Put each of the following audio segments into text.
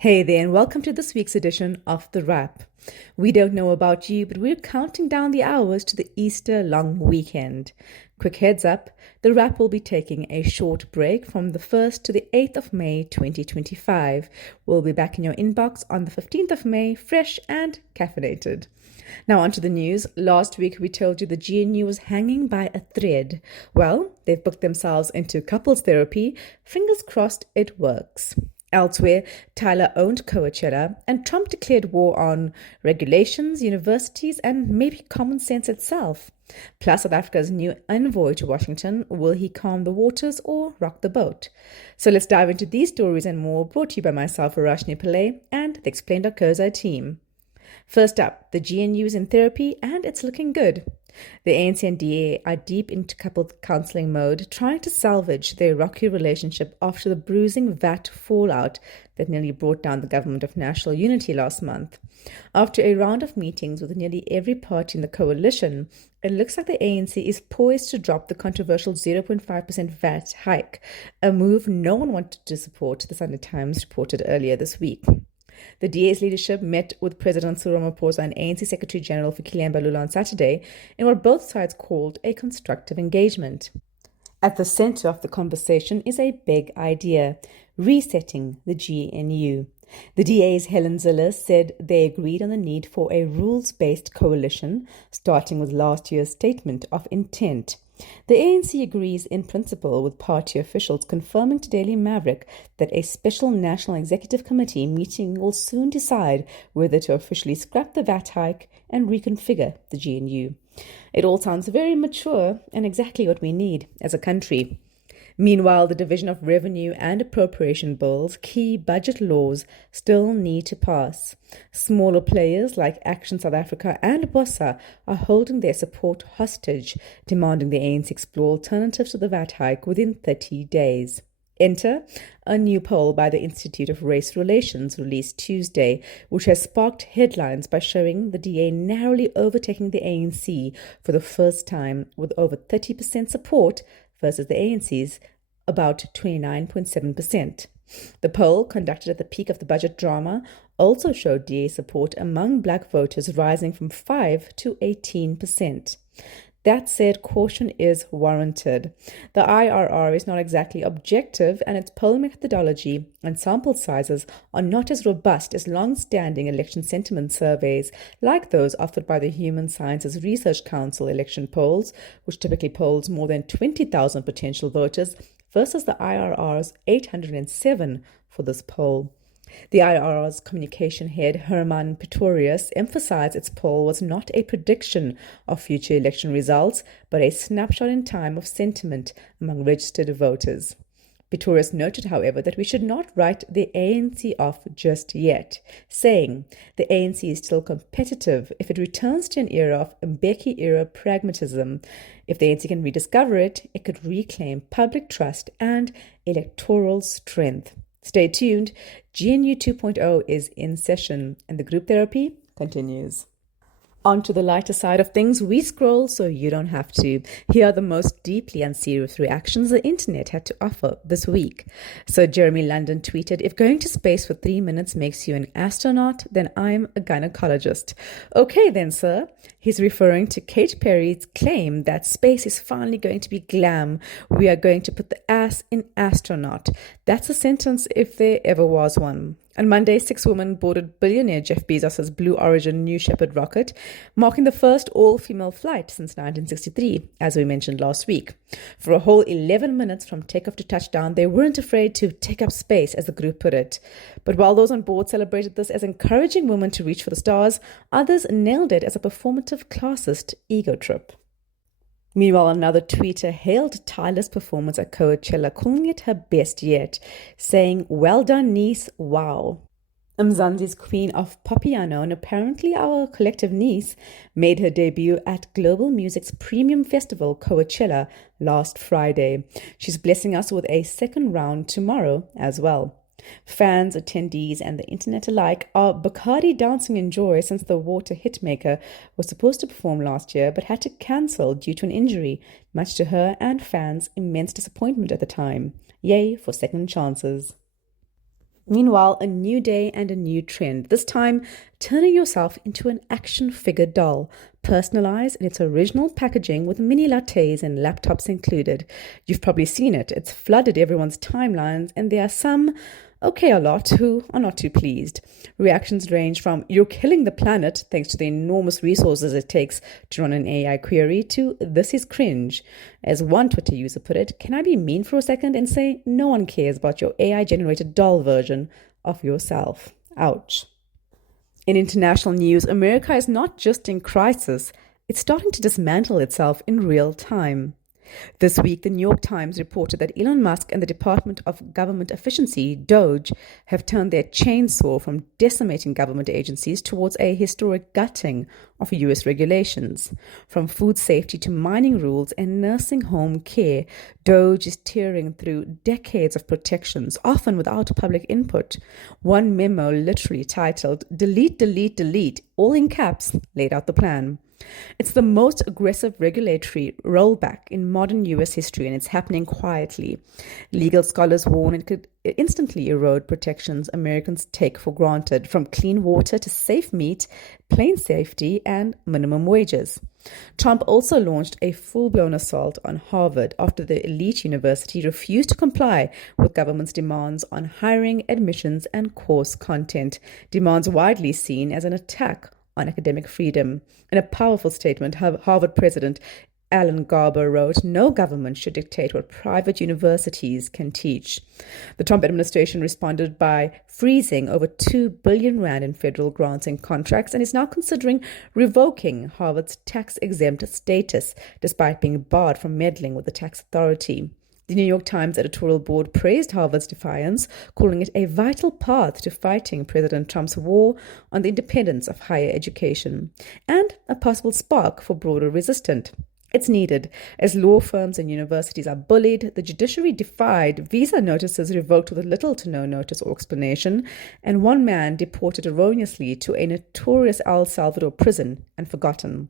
Hey there, and welcome to this week's edition of The Wrap. We don't know about you, but we're counting down the hours to the Easter long weekend. Quick heads up, The Wrap will be taking a short break from the 1st to the 8th of May 2025. We'll be back in your inbox on the 15th of May, fresh and caffeinated. Now, on to the news. Last week, we told you the GNU was hanging by a thread. Well, they've booked themselves into couples therapy. Fingers crossed it works. Elsewhere, Tyla owned Coachella, and Trump declared war on regulations, universities, and maybe common sense itself. Plus, South Africa's new envoy to Washington. Will he calm the waters or rock the boat? So let's dive into these stories and more, brought to you by myself, Verashni Pillay, and the Explain.co.za team. First up, the GNU is in therapy, and it's looking good. The ANC and DA are deep into couple counselling mode, trying to salvage their rocky relationship after the bruising VAT fallout that nearly brought down the government of national unity last month. After a round of meetings with nearly every party in the coalition, it looks like the ANC is poised to drop the controversial 0.5% VAT hike, a move no one wanted to support, the Sunday Times reported earlier this week. The DA's leadership met with President Cyril Ramaphosa and ANC Secretary General Fikile Mbalula on Saturday in what both sides called a constructive engagement. At the center of the conversation is a big idea: resetting the GNU. The DA's Helen Zille said they agreed on the need for a rules-based coalition, starting with last year's statement of intent. The ANC agrees in principle, with party officials confirming to Daily Maverick that a special National Executive Committee meeting will soon decide whether to officially scrap the VAT hike and reconfigure the GNU. It all sounds very mature and exactly what we need as a country. Meanwhile, the Division of Revenue and Appropriation Bills, key budget laws, still need to pass. Smaller players like Action South Africa and BOSA are holding their support hostage, demanding the ANC explore alternatives to the VAT hike within 30 days. Enter a new poll by the Institute of Race Relations released Tuesday, which has sparked headlines by showing the DA narrowly overtaking the ANC for the first time, with over 30% support versus the ANC's about 29.7%. The poll, conducted at the peak of the budget drama, also showed DA support among black voters rising from 5 to 18%. That said, caution is warranted. The IRR is not exactly objective, and its poll methodology and sample sizes are not as robust as long-standing election sentiment surveys, like those offered by the Human Sciences Research Council election polls, which typically polls more than 20,000 potential voters, versus the IRR's 807 for this poll. The IRR's communication head, Herman Pretorius, emphasized its poll was not a prediction of future election results, but a snapshot in time of sentiment among registered voters. Pretorius noted, however, that we should not write the ANC off just yet, saying the ANC is still competitive if it returns to an era of Mbeki-era pragmatism. If the ANC can rediscover it, it could reclaim public trust and electoral strength. Stay tuned. GNU 2.0 is in session, and the group therapy continues. On to the lighter side of things, we scroll so you don't have to. Here are the most deeply unserious reactions the internet had to offer this week. So Jeremy London tweeted, "If going to space for 3 minutes makes you an astronaut, then I'm a gynecologist." Okay then, sir. He's referring to Katy Perry's claim that space is finally going to be glam. We are going to put the ass in astronaut. That's a sentence if there ever was one. On Monday, 6 women boarded billionaire Jeff Bezos' Blue Origin New Shepard rocket, marking the first all-female flight since 1963, as we mentioned last week. For a whole 11 minutes from takeoff to touchdown, they weren't afraid to take up space, as the group put it. But while those on board celebrated this as encouraging women to reach for the stars, others nailed it as a performative classist ego trip. Meanwhile, another tweeter hailed Tyla's performance at Coachella, calling it her best yet, saying, "Well done, niece, wow." Mzansi's queen of Popiano, and apparently our collective niece, made her debut at global music's premium festival, Coachella, last Friday. She's blessing us with a second round tomorrow as well. Fans, attendees, and the internet alike are Bacardi dancing in joy since the water hitmaker was supposed to perform last year but had to cancel due to an injury, much to her and fans' immense disappointment at the time. Yay for second chances. Meanwhile, a new day and a new trend, this time turning yourself into an action figure doll, personalized in its original packaging with mini lattes and laptops included. You've probably seen it, it's flooded everyone's timelines, and there are some, okay, a lot, who are not too pleased. Reactions range from "you're killing the planet thanks to the enormous resources it takes to run an AI query" to "this is cringe." As one Twitter user put it, "Can I be mean for a second and say no one cares about your AI generated doll version of yourself?" Ouch. In international news, America is not just in crisis, it's starting to dismantle itself in real time. This week, the New York Times reported that Elon Musk and the Department of Government Efficiency, DOGE, have turned their chainsaw from decimating government agencies towards a historic gutting of US regulations. From food safety to mining rules and nursing home care, DOGE is tearing through decades of protections, often without public input. One memo, literally titled "Delete, Delete, Delete," all in caps, laid out the plan. It's the most aggressive regulatory rollback in modern US history, and it's happening quietly. Legal scholars warn it could instantly erode protections Americans take for granted, from clean water to safe meat, plane safety, and minimum wages. Trump also launched a full-blown assault on Harvard after the elite university refused to comply with government's demands on hiring, admissions, and course content, demands widely seen as an attack on academic freedom. In a powerful statement, Harvard President Alan Garber wrote, "No government should dictate what private universities can teach." The Trump administration responded by freezing over R2 billion in federal grants and contracts, and is now considering revoking Harvard's tax-exempt status, despite being barred from meddling with the tax authority. The New York Times editorial board praised Harvard's defiance, calling it a vital path to fighting President Trump's war on the independence of higher education, and a possible spark for broader resistance. It's needed, as law firms and universities are bullied, the judiciary defied, visa notices revoked with little to no notice or explanation, and one man deported erroneously to a notorious El Salvador prison and forgotten.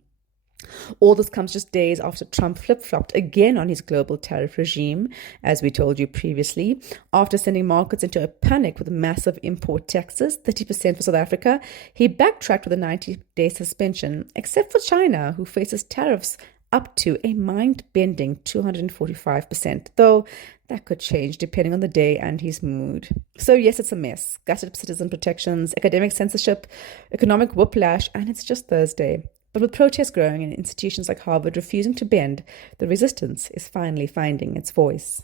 All this comes just days after Trump flip-flopped again on his global tariff regime, as we told you previously. After sending markets into a panic with massive import taxes, 30% for South Africa, he backtracked with a 90-day suspension, except for China, who faces tariffs up to a mind-bending 245%, though that could change depending on the day and his mood. So yes, it's a mess. Gutted citizen protections, academic censorship, economic whiplash, and it's just Thursday. But with protests growing and institutions like Harvard refusing to bend, the resistance is finally finding its voice.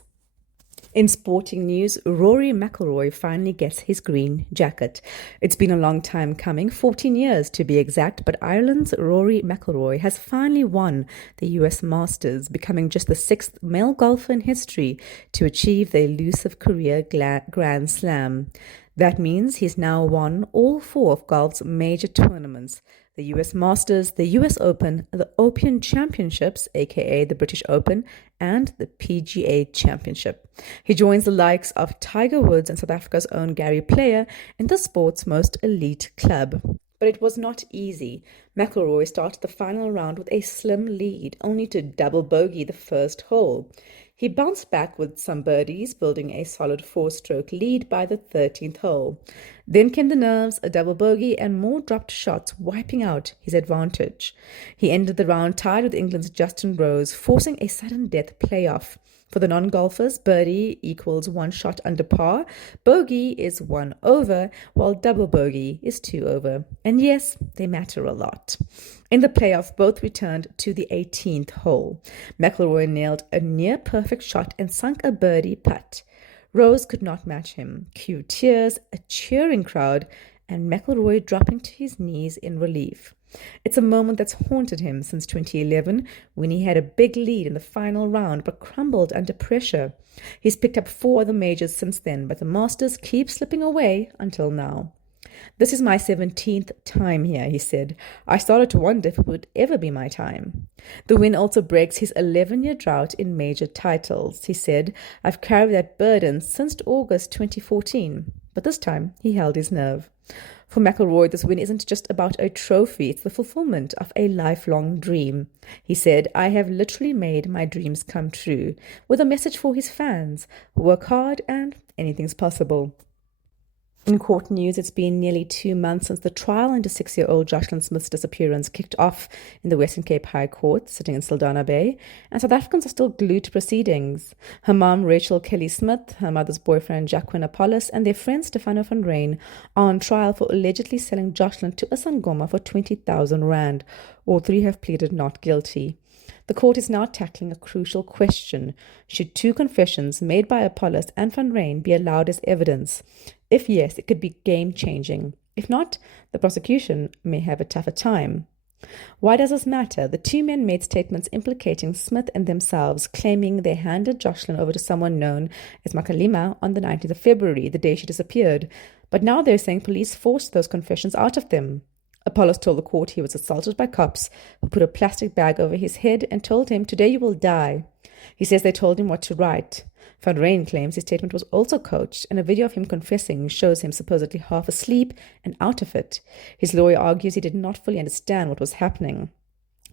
In sporting news, Rory McIlroy finally gets his green jacket. It's been a long time coming, 14 years to be exact, but Ireland's Rory McIlroy has finally won the US Masters, becoming just the sixth male golfer in history to achieve the elusive career Grand Slam. That means he's now won all four of golf's major tournaments: the US Masters, the US Open, the Open Championships, aka the British Open, and the PGA Championship. He joins the likes of Tiger Woods and South Africa's own Gary Player in the sport's most elite club. But it was not easy. McIlroy started the final round with a slim lead, only to double bogey the first hole. He bounced back with some birdies, building a solid four-stroke lead by the 13th hole. Then came the nerves, a double bogey, and more dropped shots, wiping out his advantage. He ended the round tied with England's Justin Rose, forcing a sudden death playoff. For the non-golfers, birdie equals one shot under par, bogey is one over, while double bogey is two over. And yes, they matter a lot. In the playoff, both returned to the 18th hole. McIlroy nailed a near-perfect shot and sunk a birdie putt. Rose could not match him. Cue tears, a cheering crowd, and McIlroy dropping to his knees in relief. It's a moment that's haunted him since 2011, when he had a big lead in the final round but crumbled under pressure. He's picked up four other majors since then, but the Masters keep slipping away until now. "This is my 17th time here," he said. "I started to wonder if it would ever be my time." The win also breaks his 11-year drought in major titles. He said, "I've carried that burden since August 2014. But this time, he held his nerve. For McIlroy, this win isn't just about a trophy, it's the fulfillment of a lifelong dream. He said, "I have literally made my dreams come true," with a message for his fans: work hard and anything's possible. In court news, it's been nearly 2 months since the trial into 6-year-old Jocelyn Smith's disappearance kicked off in the Western Cape High Court, sitting in Saldanha Bay, and South Africans are still glued to proceedings. Her mum, Rachel Kelly Smith, her mother's boyfriend, Jacqueline Apollos, and their friend, Stefano van Rijn, are on trial for allegedly selling Jocelyn to a Sangoma for 20,000 rand. All three have pleaded not guilty. The court is now tackling a crucial question. Should two confessions made by Apollos and Van Rijn be allowed as evidence? If yes, it could be game-changing. If not, the prosecution may have a tougher time. Why does this matter? The two men made statements implicating Smith and themselves, claiming they handed Jocelyn over to someone known as Makalima on the 19th of February, the day she disappeared. But now they're saying police forced those confessions out of them. Apollos told the court he was assaulted by cops who put a plastic bag over his head and told him, "Today you will die." He says they told him what to write. Van Rijn claims his statement was also coached, and a video of him confessing shows him supposedly half asleep and out of it. His lawyer argues he did not fully understand what was happening.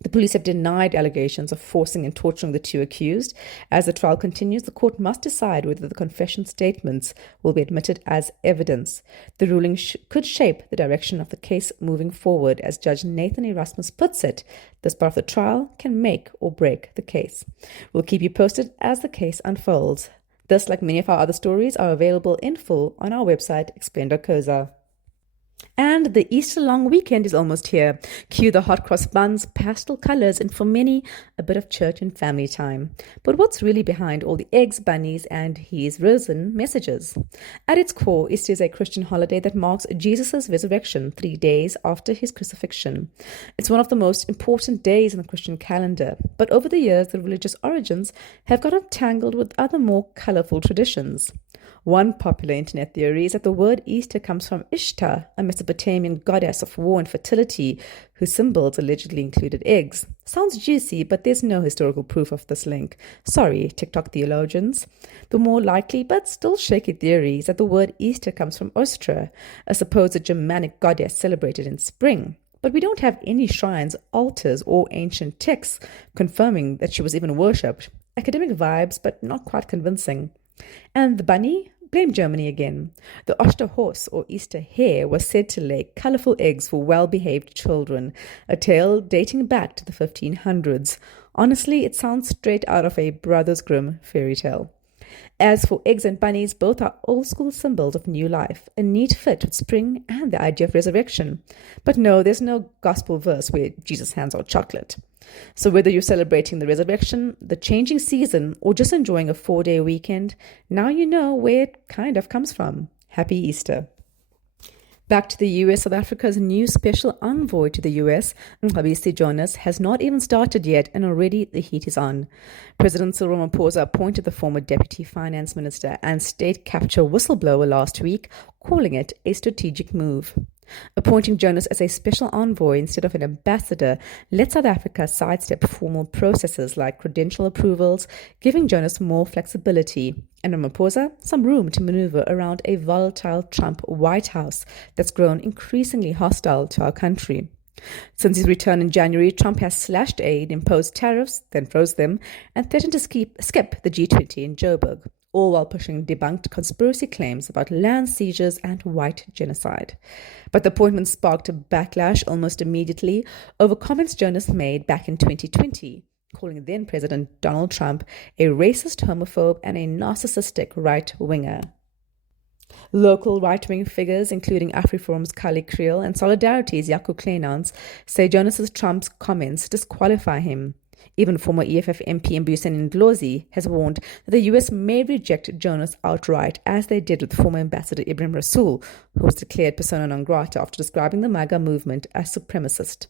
The police have denied allegations of forcing and torturing the two accused. As the trial continues, the court must decide whether the confession statements will be admitted as evidence. The ruling could shape the direction of the case moving forward. As Judge Nathan Erasmus puts it, this part of the trial can make or break the case. We'll keep you posted as the case unfolds. This, like many of our other stories, are available in full on our website, explain.coza. And the Easter long weekend is almost here. Cue the hot cross buns, pastel colors, and for many, a bit of church and family time. But what's really behind all the eggs, bunnies, and He's risen messages? At its core, Easter is a Christian holiday that marks Jesus' resurrection 3 days after his crucifixion. It's one of the most important days in the Christian calendar. But over the years, the religious origins have gotten tangled with other more colorful traditions. One popular internet theory is that the word Easter comes from Ishtar, a Mesopotamian goddess of war and fertility, whose symbols allegedly included eggs. Sounds juicy, but there's no historical proof of this link. Sorry, TikTok theologians. The more likely, but still shaky theory is that the word Easter comes from Ostra, a supposed Germanic goddess celebrated in spring. But we don't have any shrines, altars, or ancient texts confirming that she was even worshipped. Academic vibes, but not quite convincing. And the bunny? Blame Germany again. The Osterhorse, or Easter hare, was said to lay colorful eggs for well-behaved children, a tale dating back to the 1500s. Honestly, it sounds straight out of a Brothers Grimm fairy tale. As for eggs and bunnies, both are old-school symbols of new life, a neat fit with spring and the idea of resurrection. But no, there's no gospel verse where Jesus hands out chocolate. So whether you're celebrating the resurrection, the changing season, or just enjoying a 4-day weekend, now you know where it kind of comes from. Happy Easter. Back to the US, South Africa's new special envoy to the US, Mchabisi Jonas, has not even started yet, and already the heat is on. President Cyril Ramaphosa appointed the former Deputy Finance Minister and state capture whistleblower last week, calling it a strategic move. Appointing Jonas as a special envoy instead of an ambassador lets South Africa sidestep formal processes like credential approvals, giving Jonas more flexibility, and Ramaphosa some room to maneuver around a volatile Trump White House that's grown increasingly hostile to our country. Since his return in January, Trump has slashed aid, imposed tariffs, then froze them, and threatened to skip the G20 in Joburg, all while pushing debunked conspiracy claims about land seizures and white genocide. But the appointment sparked a backlash almost immediately over comments Jonas made back in 2020, calling then-President Donald Trump a racist, homophobe, and a narcissistic right-winger. Local right-wing figures, including AfriForum's Kali Kriel and Solidarity's Jaco Kleinans, say Jonas's Trump's comments disqualify him. Even former EFF MP Mbuyiseni Ndlozi has warned that the US may reject Jonas outright, as they did with former Ambassador Ibrahim Rasool, who was declared persona non grata after describing the MAGA movement as supremacist.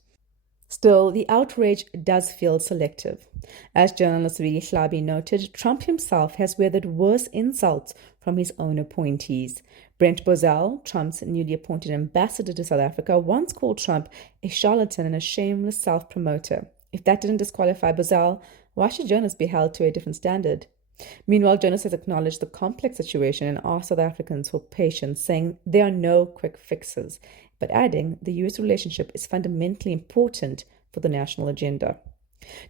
Still, the outrage does feel selective. As journalist Vili Hlabi noted, Trump himself has weathered worse insults from his own appointees. Brent Bozell, Trump's newly appointed ambassador to South Africa, once called Trump a charlatan and a shameless self-promoter. If that didn't disqualify Bozell, why should Jonas be held to a different standard? Meanwhile, Jonas has acknowledged the complex situation and asked South Africans for patience, saying there are no quick fixes, but adding the US relationship is fundamentally important for the national agenda.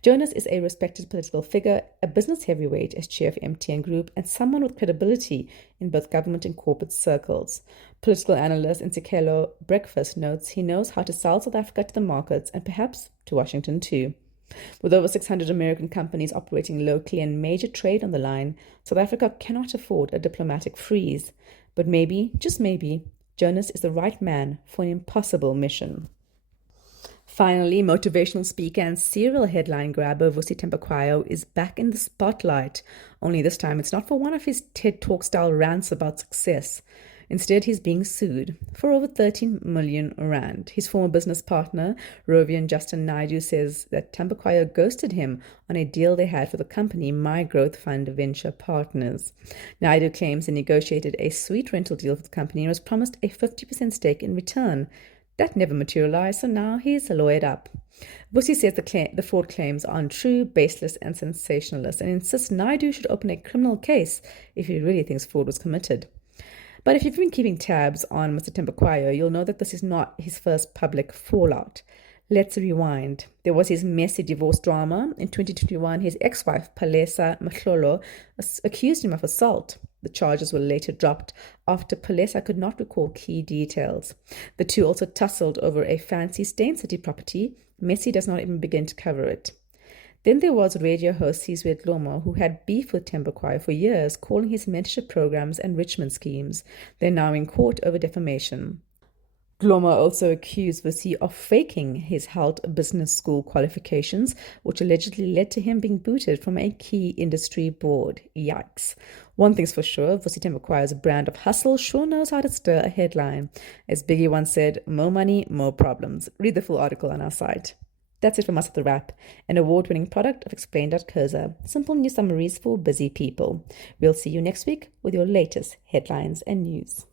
Jonas is a respected political figure, a business heavyweight as chair of MTN Group, and someone with credibility in both government and corporate circles. Political analyst Nsekelo Breakfast notes he knows how to sell South Africa to the markets and perhaps to Washington too. With over 600 American companies operating locally and major trade on the line, South Africa cannot afford a diplomatic freeze. But maybe, just maybe, Jonas is the right man for an impossible mission. Finally, motivational speaker and serial headline grabber Vusi Thembekwayo is back in the spotlight, only this time it's not for one of his TED Talk style rants about success. Instead, he's being sued for over 13 million rand. His former business partner, Rovian Justin Naidu, says that Thembekwayo ghosted him on a deal they had for the company My Growth Fund Venture Partners. Naidu claims he negotiated a suite rental deal for the company and was promised a 50% stake in return. That never materialized, so now he's lawyered up. Vusi says the fraud claims are untrue, baseless, and sensationalist, and insists Naidu should open a criminal case if he really thinks fraud was committed. But if you've been keeping tabs on Mr. Thembekwayo, you'll know that this is not his first public fallout. Let's rewind. There was his messy divorce drama. In 2021, his ex-wife, Palesa Mahlolo, accused him of assault. The charges were later dropped after Palesa could not recall key details. The two also tussled over a fancy Stain City property. Messi does not even begin to cover it. Then there was radio host Sizwe Dlomo, who had beef with Thembekwayo for years, calling his mentorship programs enrichment schemes. They're now in court over defamation. Dlomo also accused Vusi of faking his Halt Business School qualifications, which allegedly led to him being booted from a key industry board. Yikes. One thing's for sure, Vusi Thembekwayo's brand of hustle sure knows how to stir a headline. As Biggie once said, more money, more problems. Read the full article on our site. That's it from us at The Wrap, an award-winning product of Explain.coza. Simple news summaries for busy people. We'll see you next week with your latest headlines and news.